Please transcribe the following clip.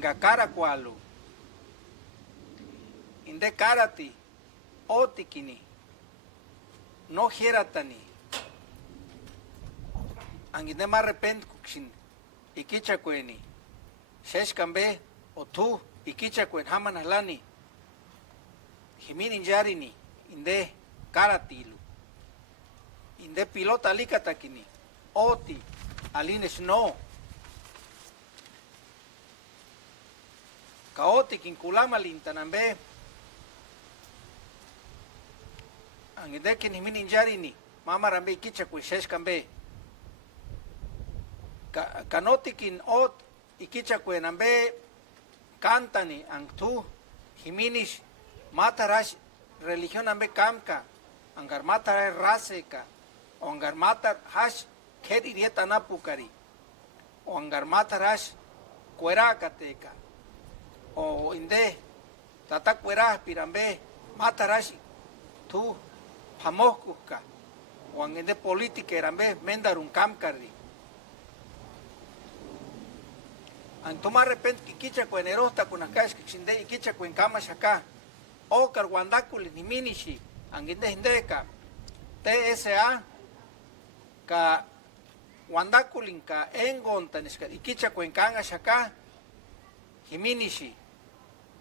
inga cara cualu. Inde karati, otikini, no hieratani. Anginde más repente kukshin, ikicha kweni, shesh kambe, o tu, ikicha kwen haman halani. Jimin yarini, inde karatilu. Inde pilota alikatakini, oti, alines no. Kaotik inkulama lintanambe. Anginde kin jimin yarini, mama rambe ikicha kwen shesh kambe. Kanotikin ot ikicha kwen ambe cantani ang tu jiminish matarash religión ambe kamka angar matar raseka o angar matar hash ker irieta napukari o angar matar hash cuerakateka o inde tata cuerah pirambe matarash tu hamoskuka o anginde política erambe mendarun kamkari Antoma repente que kicha kuen erosta con akash que chinde y kicha kuen kama shaka o karwandakuli ni minishi anginde hindeka TSA ka wandakulin ka engon tanishka y kicha kuen kanga shaka himinishi